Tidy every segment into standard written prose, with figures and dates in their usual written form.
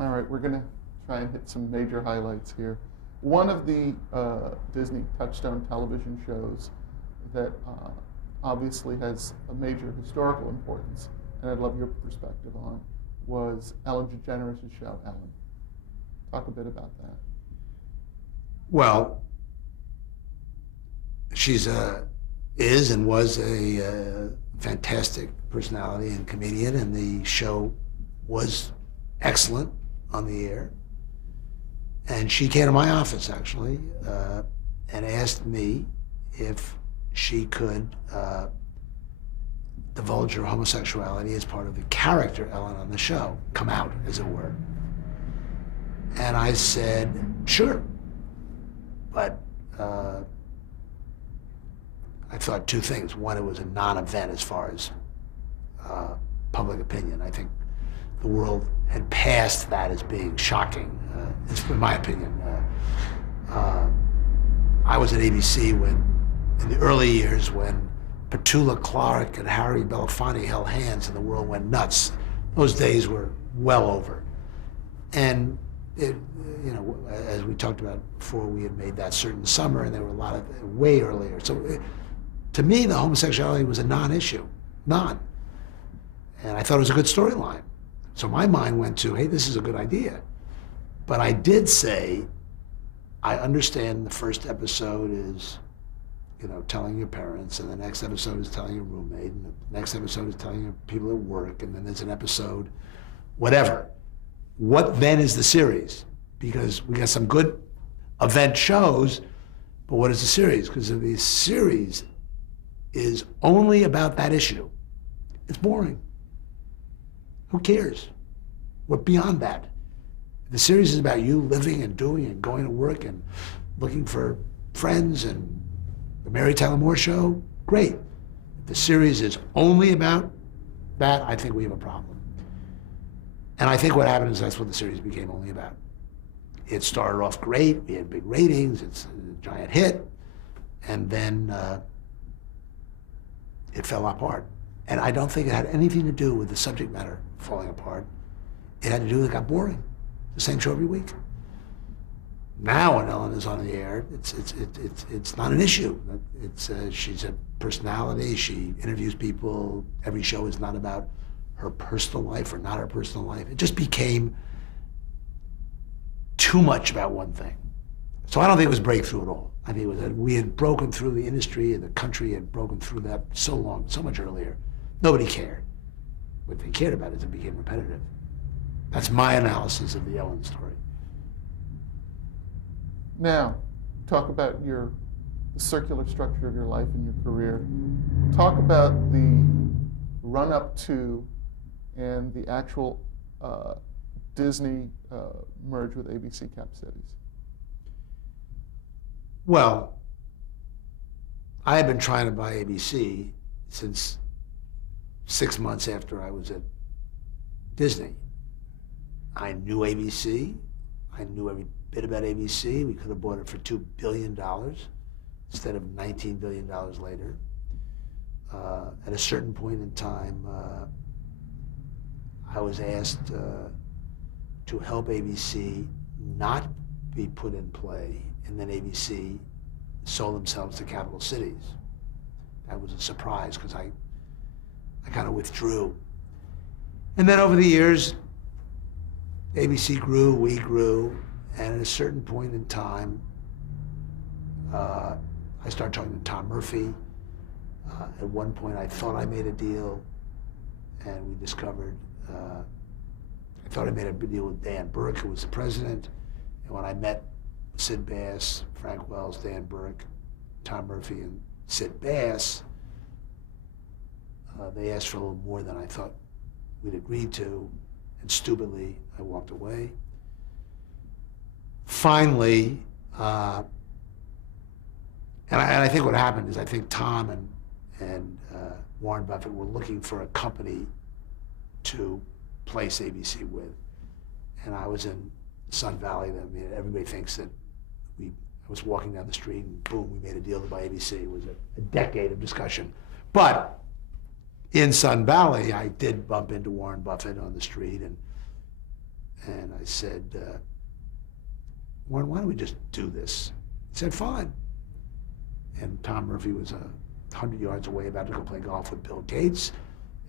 All right, we're going to try and hit some major highlights here. One of the Disney Touchstone television shows that obviously has a major historical importance, and I'd love your perspective on, was Ellen DeGeneres' show, Ellen. Talk a bit about that. Well, she's is and was a fantastic personality and comedian, and the show was excellent on the air. And she came to my office, actually, and asked me if she could divulge her homosexuality as part of the character Ellen on the show, come out, as it were. And I said, sure. But I thought two things. One, it was a non-event as far as public opinion. I think the world had passed that as being shocking, in my opinion. I was at ABC when, in the early years, when Petula Clark and Harry Belafonte held hands and the world went nuts. Those days were well over. And it, you know, as we talked about before, we had made That Certain Summer, and there were a lot of way earlier. So to me, the homosexuality was a non-issue, none. And I thought it was a good storyline. So my mind went to, hey, this is a good idea. But I did say, I understand the first episode is, you know, telling your parents, and the next episode is telling your roommate, and the next episode is telling your people at work, and then there's an episode, whatever. What then is the series? Because we got some good event shows, but what is the series? Because if the series is only about that issue, it's boring. Who cares? We're beyond that. The series is about you living and doing and going to work and looking for friends and the Mary Tyler Moore Show, great. If the series is only about that, I think we have a problem. And I think what happened is that's what the series became only about. It started off great, we had big ratings, it's a giant hit, and then it fell apart. And I don't think it had anything to do with the subject matter falling apart. It had to do with it got boring. The same show every week. Now when Ellen is on the air, it's not an issue. She's a personality, she interviews people. Every show is not about her personal life or not her personal life. It just became too much about one thing. So I don't think it was breakthrough at all. I think it was that we had broken through the industry and the country had broken through that so long, so much earlier. Nobody cared. What they cared about is it became repetitive. That's my analysis of the Ellen story. Now, talk about the circular structure of your life and your career. Talk about the run-up to and the actual Disney merge with ABC Cap Cities. Well, I had been trying to buy ABC since 6 months after I was at Disney. I knew ABC. I knew every bit about ABC. We could have bought it for $2 billion instead of $19 billion later. At a certain point in time, I was asked to help ABC not be put in play, and then ABC sold themselves to capital cities. That was a surprise because I kind of withdrew. And then over the years, ABC grew, we grew, and at a certain point in time, I started talking to Tom Murphy. At one point, I thought I made a deal, and we discovered, I thought I made a deal with Dan Burke, who was the president, and when I met Sid Bass, Frank Wells, Dan Burke, Tom Murphy, and Sid Bass, they asked for a little more than I thought we'd agreed to, and stupidly, I walked away. Finally, and I think what happened is I think Tom and Warren Buffett were looking for a company to place ABC with. And I was in Sun Valley. I mean, everybody thinks that I was walking down the street and boom, we made a deal to buy ABC. It was a decade of discussion. But in Sun Valley, I did bump into Warren Buffett on the street, And I said, Warren, why don't we just do this? He said, fine. And Tom Murphy was 100 yards away about to go play golf with Bill Gates.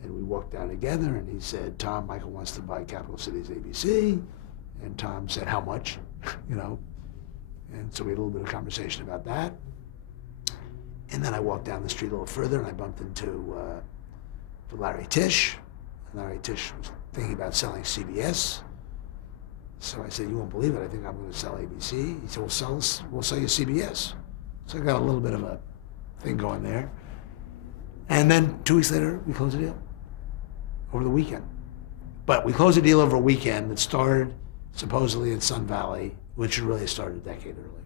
And we walked down together, and he said, Tom, Michael wants to buy Capital Cities ABC. And Tom said, how much? You know. And so we had a little bit of conversation about that. And then I walked down the street a little further, and I bumped into Larry Tisch. And Larry Tisch was thinking about selling CBS. So I said, you won't believe it, I think I'm going to sell ABC. He said, we'll sell you CBS. So I got a little bit of a thing going there. And then 2 weeks later, we closed the deal over the weekend. But we closed the deal over a weekend that started supposedly in Sun Valley, which had really started a decade earlier.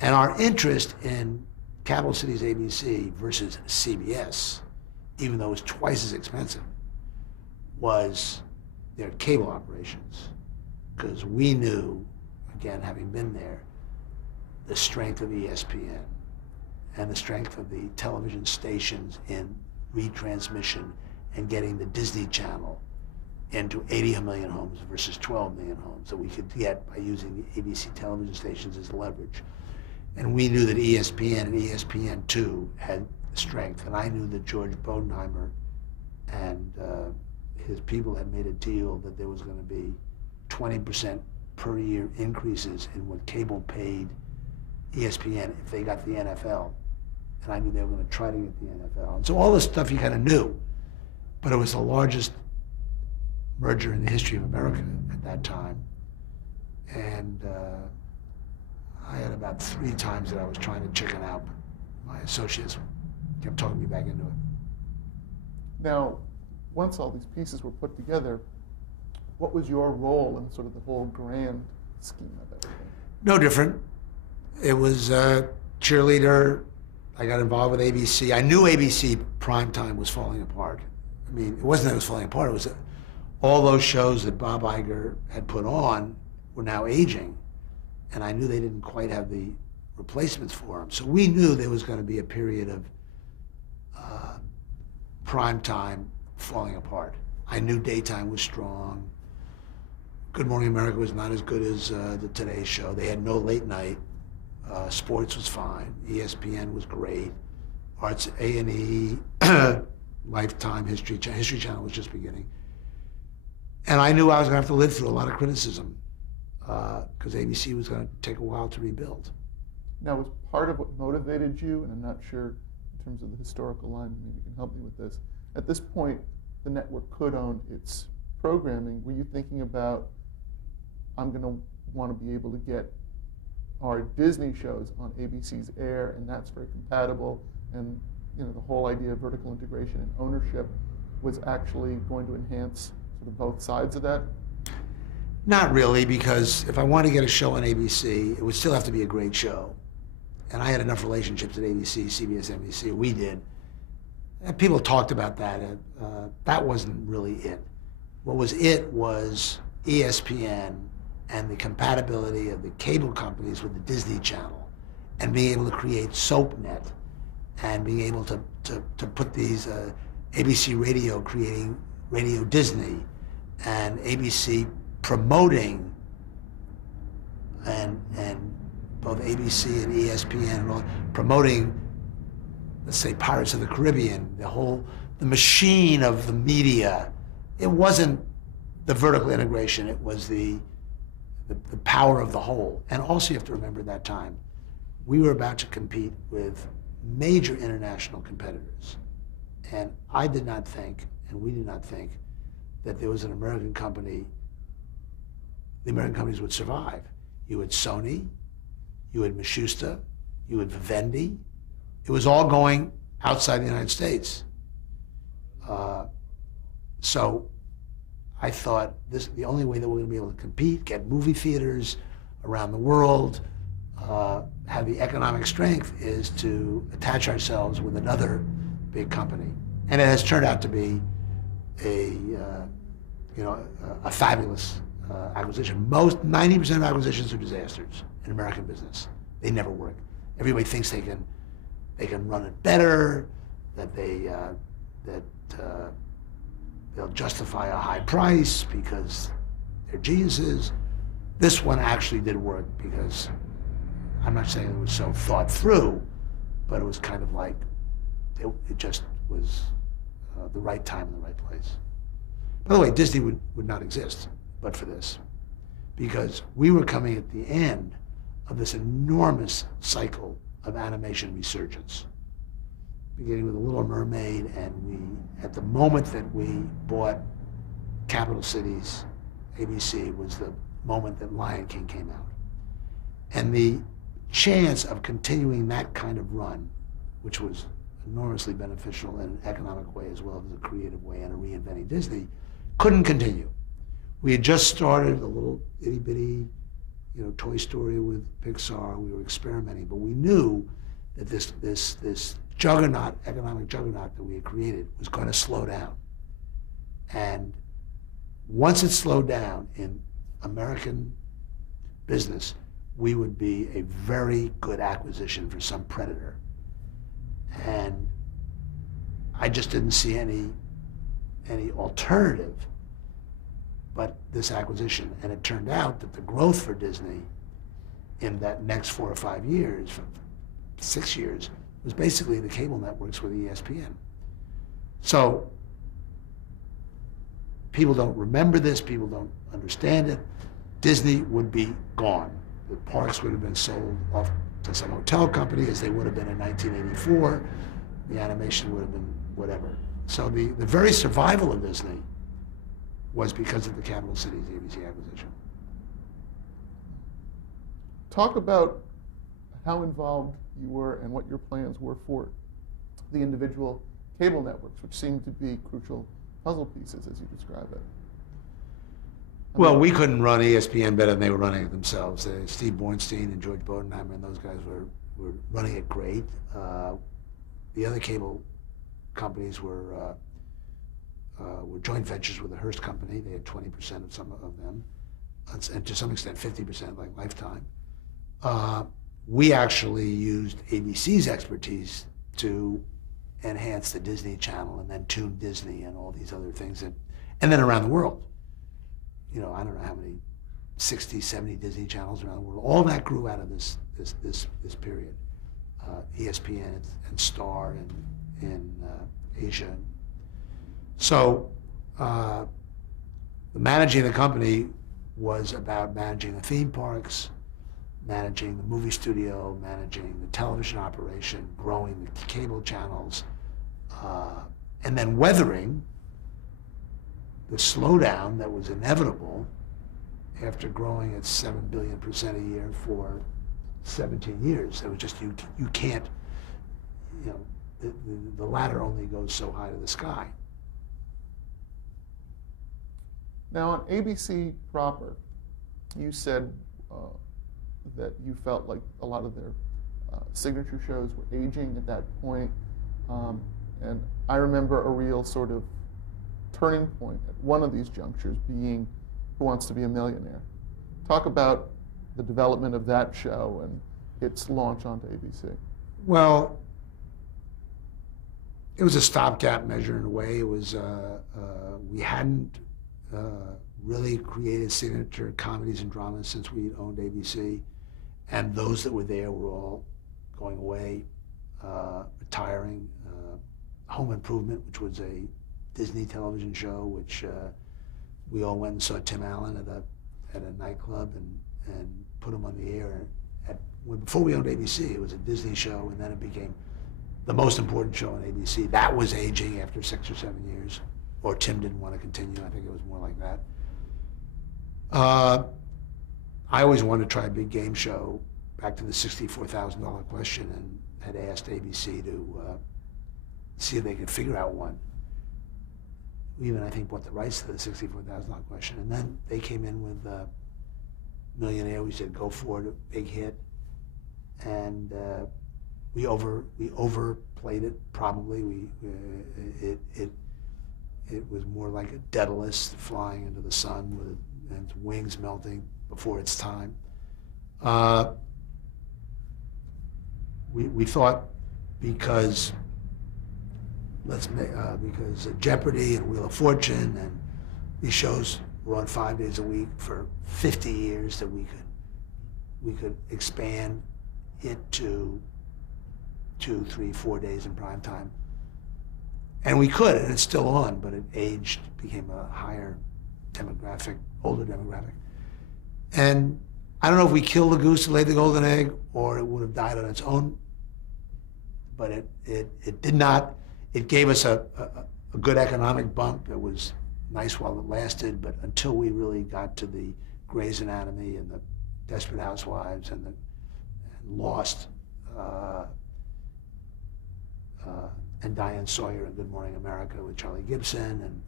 And our interest in Capital Cities ABC versus CBS, even though it was twice as expensive, was their cable operations. Because we knew, again, having been there, the strength of ESPN and the strength of the television stations in retransmission and getting the Disney Channel into 80 million homes versus 12 million homes that we could get by using the ABC television stations as leverage. And we knew that ESPN and ESPN2 had strength, and I knew that George Bodenheimer and his people had made a deal that there was going to be 20% per year increases in what cable paid ESPN if they got the NFL. And I knew they were going to try to get the NFL. And so all this stuff you kind of knew, but it was the largest merger in the history of America at that time. And I had about 3 times that I was trying to chicken out. My associates kept talking me back into it. Now, once all these pieces were put together, what was your role in sort of the whole grand scheme of everything? No different. It was cheerleader. I got involved with ABC. I knew ABC primetime was falling apart. I mean, it wasn't that it was falling apart. It was that all those shows that Bob Iger had put on were now aging, and I knew they didn't quite have the replacements for them. So we knew there was going to be a period of primetime falling apart. I knew daytime was strong. Good Morning America was not as good as the Today Show. They had no late night. Sports was fine. ESPN was great. Arts, A&E, Lifetime, History Channel was just beginning. And I knew I was going to have to live through a lot of criticism because ABC was going to take a while to rebuild. Now, was part of what motivated you, and I'm not sure in terms of the historical line, maybe you can help me with this. At this point, the network could own its programming. Were you thinking about, I'm going to want to be able to get our Disney shows on ABC's air, and that's very compatible, and you know the whole idea of vertical integration and ownership was actually going to enhance sort of both sides of that? Not really, because if I wanted to get a show on ABC, it would still have to be a great show. And I had enough relationships at ABC, CBS, NBC, we did. And people talked about that. That wasn't really it. What was it was ESPN and the compatibility of the cable companies with the Disney Channel and being able to create SoapNet and being able to put these ABC Radio creating Radio Disney and ABC promoting and both ABC and ESPN and all, promoting, let's say, Pirates of the Caribbean, the machine of the media. It wasn't the vertical integration, it was the power of the whole. And also you have to remember at that time, we were about to compete with major international competitors. And I did not think, and we did not think, that there was an American company, the American companies would survive. You had Sony, you had Matsushita, you had Vivendi. It was all going outside the United States. So I thought the only way that we're going to be able to compete, get movie theaters around the world, have the economic strength, is to attach ourselves with another big company. And it has turned out to be a fabulous acquisition. 90% of acquisitions are disasters in American business. They never work. Everybody thinks they can run it better, that they'll justify a high price because they're geniuses. This one actually did work because I'm not saying it was so thought through, but it was kind of like it just was the right time and the right place. By the way, Disney would not exist but for this, because we were coming at the end of this enormous cycle of animation resurgence, beginning with The Little Mermaid, and we, at the moment that we bought Capital Cities, ABC, was the moment that Lion King came out. And the chance of continuing that kind of run, which was enormously beneficial in an economic way as well as a creative way and a reinventing Disney, couldn't continue. We had just started a little itty-bitty, Toy Story with Pixar. We were experimenting, but we knew that this juggernaut, economic juggernaut that we had created was going to slow down. And once it slowed down in American business, we would be a very good acquisition for some predator. And I just didn't see any alternative but this acquisition. And it turned out that the growth for Disney in that next 4 or 5 years, 6 years, was basically the cable networks with ESPN. So people don't remember this, people don't understand it. Disney would be gone. The parks would have been sold off to some hotel company, as they would have been in 1984. The animation would have been whatever. So the very survival of Disney was because of the Capital Cities ABC acquisition. Talk about how involved you were and what your plans were for the individual cable networks, which seem to be crucial puzzle pieces, as you describe it. Well, we couldn't run ESPN better than they were running it themselves. Steve Bornstein and George Bodenheimer and those guys were running it great. The other cable companies were joint ventures with the Hearst Company. They had 20% of some of them, and to some extent 50% like Lifetime. We actually used ABC's expertise to enhance the Disney Channel and then Toon Disney and all these other things, and then around the world. I don't know how many, 60, 70 Disney channels around the world. All that grew out of this period. ESPN and Star in Asia. So the managing the company was about managing the theme parks, managing the movie studio, managing the television operation, growing the cable channels, and then weathering the slowdown that was inevitable after growing at 7 billion% a year for 17 years. It was just, you can't, the ladder only goes so high to the sky. Now on ABC proper, you said that you felt like a lot of their signature shows were aging at that point. And I remember a real sort of turning point at one of these junctures being Who Wants to Be a Millionaire. Talk about the development of that show and its launch onto ABC. Well, it was a stopgap measure in a way. It was, we hadn't really created signature comedies and dramas since we owned ABC, and those that were there were all going away, retiring. Home Improvement, which was a Disney television show, which we all went and saw Tim Allen at a nightclub and put him on the air. Before we owned ABC, it was a Disney show, and then it became the most important show on ABC. That was aging after 6 or 7 years, or Tim didn't want to continue. I think it was more like that. I always wanted to try a big game show, back to the $64,000 question, and had asked ABC to see if they could figure out one. We even, I think, bought the rights to the $64,000 question. And then they came in with Millionaire. We said, go for it, a big hit. And we overplayed it, probably. It was more like a Daedalus flying into the sun with its wings melting before its time. We thought because because Jeopardy and Wheel of Fortune and these shows were on 5 days a week for 50 years that we could expand it to 2, 3, 4 days in prime time. And we could, and it's still on, but it aged, became a higher demographic, older demographic. And I don't know if we killed the goose that laid the golden egg or it would have died on its own, but it did not. It gave us a good economic bump. It was nice while it lasted, but until we really got to the Grey's Anatomy and the Desperate Housewives and Lost, and Diane Sawyer and Good Morning America with Charlie Gibson,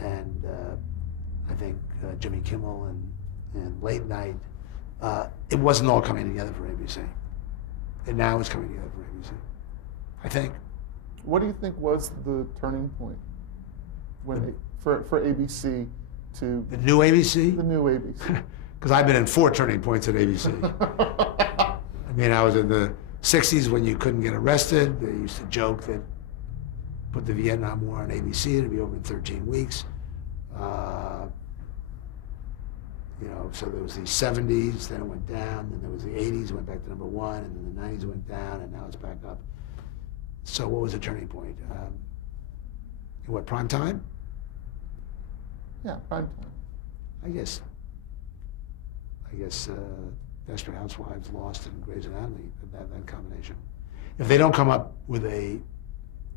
and I think Jimmy Kimmel and Late Night, it wasn't all coming together for ABC. And now it's coming together for ABC, I think. What do you think was the turning point when for ABC to... The new ABC? The new ABC. Because I've been in 4 turning points at ABC. I mean, I was in the 60s when you couldn't get arrested. They used to joke that put the Vietnam War on ABC, it'd be over in 13 weeks. You know, so there was the 70s, then it went down, then there was the 80s, went back to #1, and then the 90s went down, and now it's back up. So what was the turning point? In what, prime time? Yeah, prime time. I guess Desperate Housewives, Lost, and Grey's Anatomy, that combination. If they don't come up with a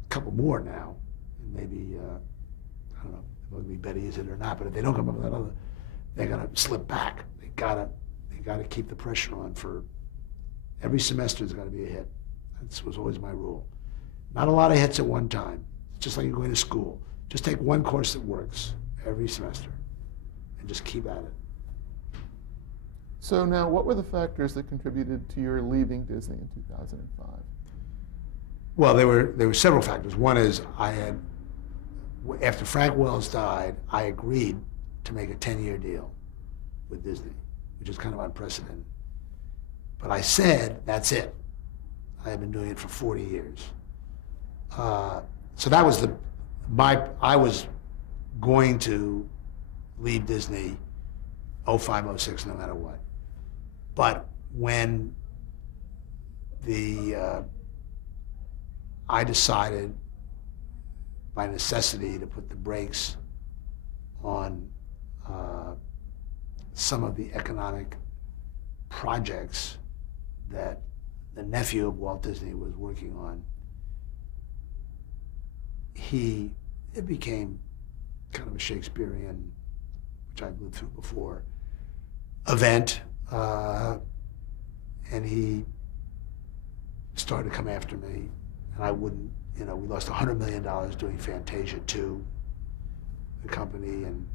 couple more now, and maybe, I don't know if Ugly Betty is it or not, but if they don't come up with that other, they're gonna slip back. They gotta keep the pressure on for every semester. There's gotta be a hit. That was always my rule. Not a lot of hits at one time. It's just like you're going to school. Just take one course that works every semester, and just keep at it. So now, what were the factors that contributed to your leaving Disney in 2005? Well, there were several factors. One is after Frank Wells died, I agreed to make a 10-year deal with Disney, which is kind of unprecedented. But I said, that's it. I have been doing it for 40 years. So that was I was going to leave Disney 05, 06, no matter what. But when I decided by necessity to put the brakes on some of the economic projects that the nephew of Walt Disney was working on, it became kind of a Shakespearean, which I've lived through before, event, and he started to come after me, and I wouldn't, you know, we lost $100 million doing Fantasia 2, the company, and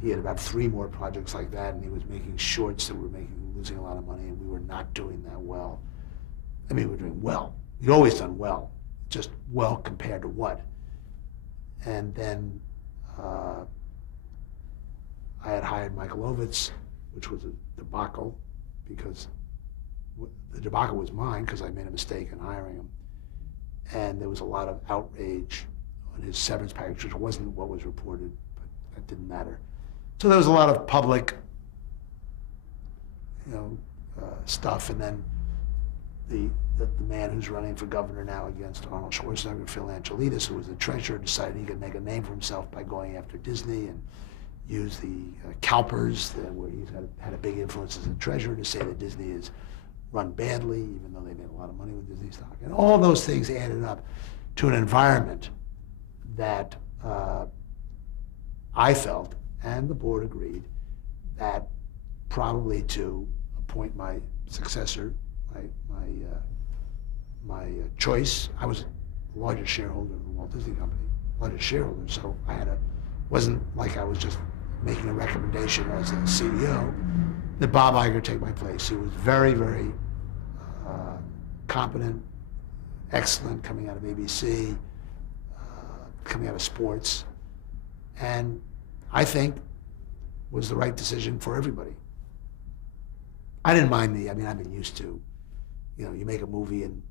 he had about 3 more projects like that, and he was making shorts that were losing a lot of money, and we were not doing that well. I mean, we were doing well. We'd always done well, just well compared to what? And then I had hired Michael Ovitz, which was a debacle, because the debacle was mine because I made a mistake in hiring him. And there was a lot of outrage on his severance package, which wasn't what was reported, but that didn't matter. So there was a lot of public, stuff, and then the man who's running for governor now against Arnold Schwarzenegger, Phil Angelides, who was the treasurer, decided he could make a name for himself by going after Disney and use the CalPERS, where he's had a big influence as a treasurer, to say that Disney is run badly, even though they made a lot of money with Disney stock. And all those things added up to an environment that I felt, and the board agreed, that probably to appoint my successor, my choice. I was the largest shareholder of the Walt Disney Company, largest shareholder, so wasn't like I was just making a recommendation as a CEO that Bob Iger take my place. He was very, very competent, excellent, coming out of ABC, coming out of sports, and I think was the right decision for everybody. I didn't mind I've been used to, you make a movie, and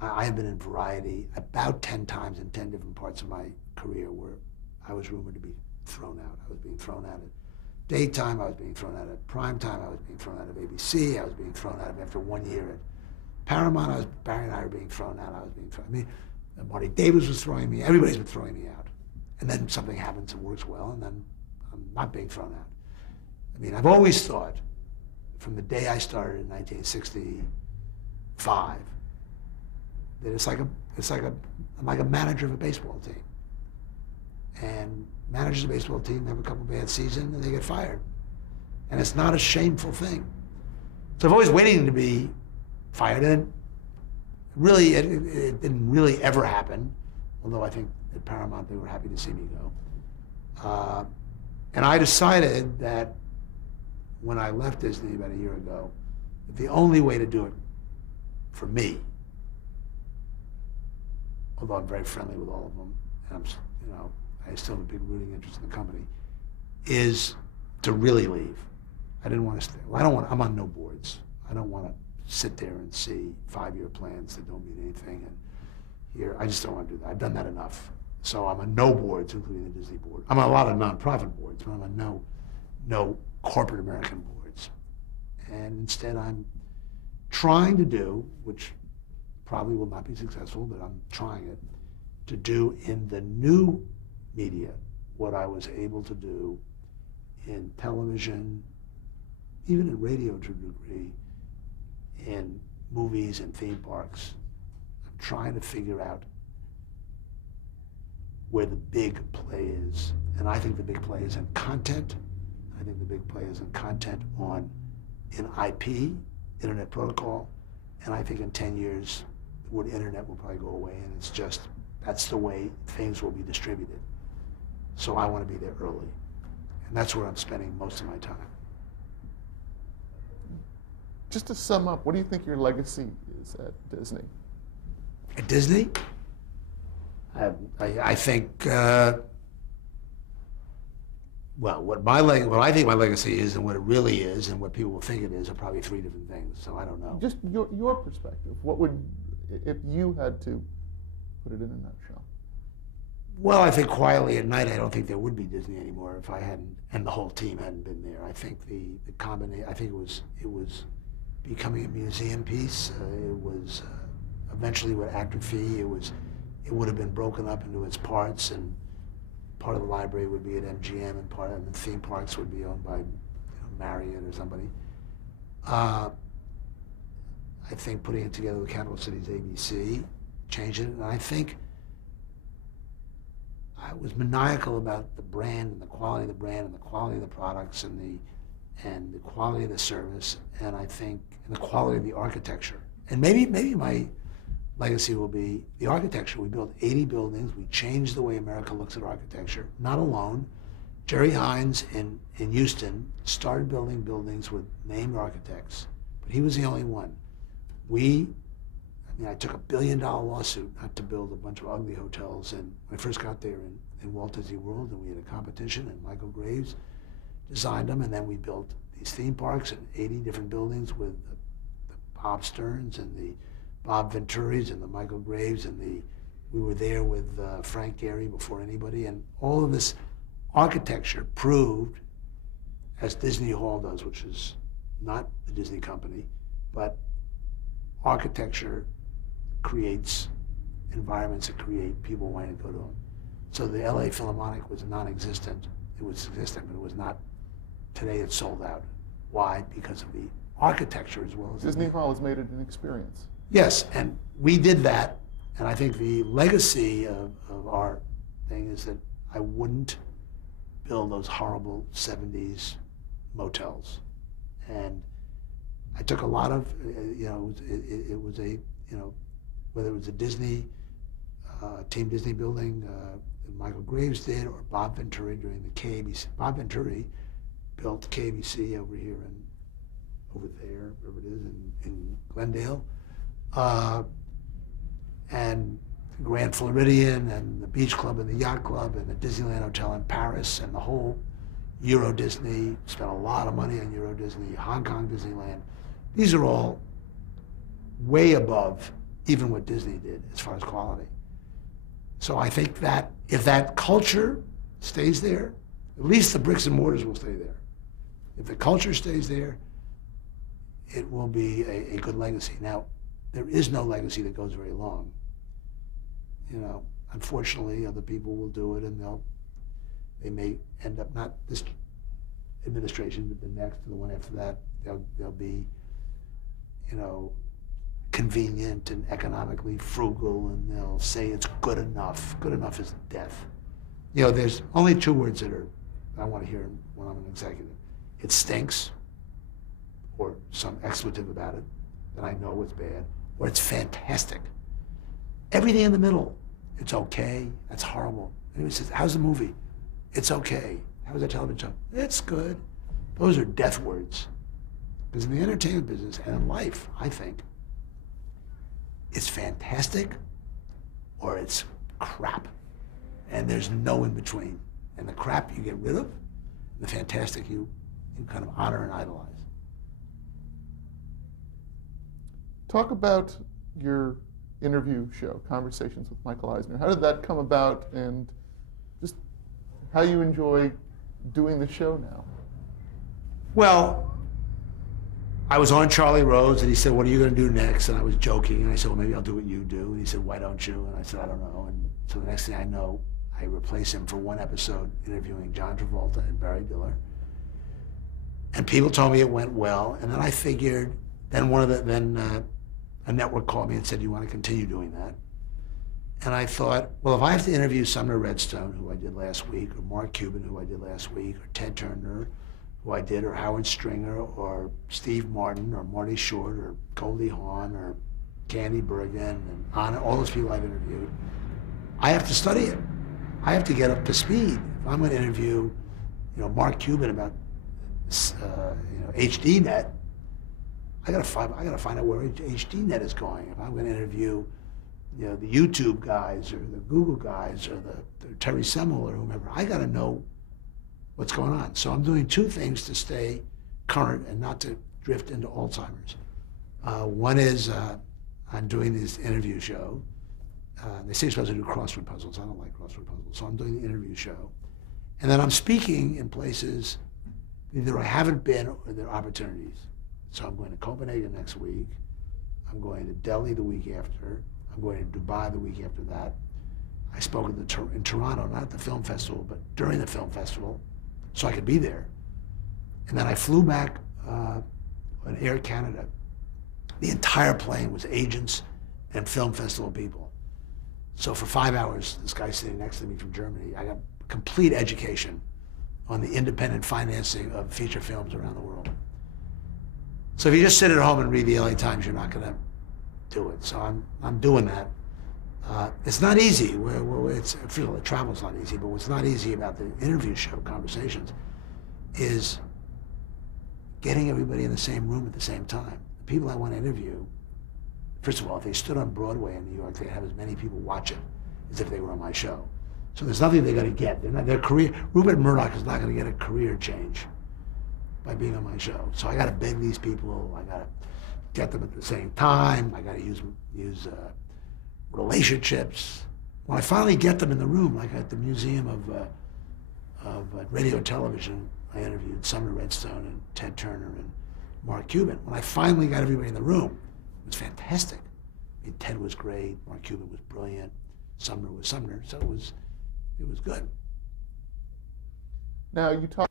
I have been in Variety about 10 times in 10 different parts of my career where I was rumored to be thrown out. I was being thrown out at daytime, I was being thrown out of prime time, I was being thrown out of ABC, I was being thrown out of after 1 year at Paramount, Barry and I were being thrown out, I was being thrown, I mean, Marty Davis was throwing me, everybody's been throwing me out. And then something happens and works well, and then I'm not being thrown out. I mean, I've always thought, from the day I started in 1965, that I'm like a manager of a baseball team. And managers of a baseball team have a couple bad seasons and they get fired. And it's not a shameful thing. So I've always waiting to be fired, and really, it didn't really ever happen, although I think at Paramount they were happy to see me go. And I decided that when I left Disney about a year ago, that the only way to do it for me, although I'm very friendly with all of them, and I still have a big rooting interest in the company, is to really leave. I didn't want to stay. Well, I'm on no boards. I don't want to sit there and see 5-year plans that don't mean anything. And here, I just don't want to do that. I've done that enough. So I'm on no boards, including the Disney board. I'm on a lot of nonprofit boards, but I'm on no corporate American boards. And instead, I'm trying to do, which probably will not be successful, but I'm trying it, to do in the new media what I was able to do in television, even in radio to a degree, in movies and theme parks. I'm trying to figure out where the big play is. And I think the big play is in content. I think the big play is in content in IP, Internet Protocol. And I think in 10 years, the word internet will probably go away, and it's just, that's the way things will be distributed. So I want to be there early. And that's where I'm spending most of my time. Just to sum up, what do you think your legacy is at Disney? At Disney? I think, well, what I think my legacy is and what it really is and what people will think it is are probably 3 different things, so I don't know. Just your perspective. What would, if you had to put it in a nutshell? Well, I think quietly at night, I don't think there would be Disney anymore if I hadn't, and the whole team hadn't been there. I think the combination, I think it was becoming a museum piece. It was eventually would atrophy. It would have been broken up into its parts, and part of the library would be at MGM, and part of the theme parks would be owned by Marriott or somebody. I think putting it together with Capital Cities ABC changed it, and I think I was maniacal about the brand and the quality of the brand and the quality of the products and the quality of the service, and I think and the quality of the architecture. And maybe my legacy will be the architecture. We built 80 buildings. We changed the way America looks at architecture. Not alone. Jerry Hines in Houston started building buildings with named architects, but he was the only one. I took a $1 billion lawsuit not to build a bunch of ugly hotels. And when I first got there in Walt Disney World, and we had a competition, and Michael Graves designed them, and then we built these theme parks in 80 different buildings with the Bob Stearns and the Bob Venturis and the Michael Graves, and we were there with Frank Gehry before anybody, and all of this architecture proved, as Disney Hall does, which is not the Disney company, but architecture creates environments that create people wanting to go to them. So the LA Philharmonic was non-existent. It was existent, but it was not. Today it's sold out. Why? Because of the architecture as well as Disney Hall has made it an experience. Yes, and we did that, and I think the legacy of our thing is that I wouldn't build those horrible 70s motels. And I took a lot of, it was a, whether it was a Disney, Team Disney building that Michael Graves did, or Bob Venturi during the KABC. Bob Venturi built KABC over here and over there, wherever it is, in Glendale. And the Grand Floridian and the Beach Club and the Yacht Club and the Disneyland Hotel in Paris and the whole Euro Disney, spent a lot of money on Euro Disney, Hong Kong Disneyland. These are all way above even what Disney did as far as quality. So I think that if that culture stays there, at least the bricks and mortars will stay there. If the culture stays there, it will be a good legacy. Now, there is no legacy that goes very long. You know, unfortunately, other people will do it, and they may end up, not this administration, but the next, the one after that, they'll be, you know, convenient and economically frugal, and they'll say it's good enough. Good enough is death. You know, there's only two words that I want to hear when I'm an executive. It stinks, or some expletive about it that I know is bad, or it's fantastic. Everything in the middle, it's okay, that's horrible. Anybody says, how's the movie? It's okay. How was that television show? It's good. Those are death words. Because in the entertainment business and in life, I think, it's fantastic or it's crap. And there's no in between. And the crap you get rid of, and the fantastic you kind of honor and idolize. Talk about your interview show, Conversations with Michael Eisner. How did that come about, and just how you enjoy doing the show now? Well, I was on Charlie Rose, and he said, what are you going to do next? And I was joking, and I said, well, maybe I'll do what you do. And he said, why don't you? And I said, I don't know. And so the next thing I know, I replaced him for one episode interviewing John Travolta and Barry Diller. And people told me it went well. And then I figured, then a network called me and said, do you want to continue doing that? And I thought, well, if I have to interview Sumner Redstone, who I did last week, or Mark Cuban, who I did last week, or Ted Turner, who I did, or Howard Stringer, or Steve Martin, or Marty Short, or Goldie Hawn, or Candy Bergen, and all those people I've interviewed, I have to study it. I have to get up to speed. If I'm going to interview, Mark Cuban about, HDNet, I gotta find out where HDNet is going. If I'm going to interview, the YouTube guys or the Google guys or the Terry Semel or whomever, I got to know what's going on. So I'm doing two things to stay current and not to drift into Alzheimer's. One is I'm doing this interview show. They say you're supposed to do crossword puzzles. I don't like crossword puzzles, so I'm doing the interview show. And then I'm speaking in places either I haven't been or there are opportunities. So I'm going to Copenhagen next week. I'm going to Delhi the week after. I'm going to Dubai the week after that. I spoke in Toronto, not at the film festival, but during the film festival, so I could be there. And then I flew back on Air Canada. The entire plane was agents and film festival people. So for 5 hours, this guy sitting next to me from Germany, I got complete education on the independent financing of feature films around the world. So if you just sit at home and read the LA Times, you're not going to do it. So I'm doing that. It's not easy. I feel the travel's not easy, but what's not easy about the interview show, Conversations, is getting everybody in the same room at the same time. The people I want to interview, first of all, if they stood on Broadway in New York, they'd have as many people watch it as if they were on my show. So there's nothing they're going to get. Their career, Rupert Murdoch is not going to get a career change by being on my show. So I got to beg these people. I got to get them at the same time. I got to use relationships. When I finally get them in the room, like at the Museum of Radio and Television, I interviewed Sumner Redstone and Ted Turner and Mark Cuban. When I finally got everybody in the room, it was fantastic. I mean, Ted was great. Mark Cuban was brilliant. Sumner was Sumner. So it was good. Now you talk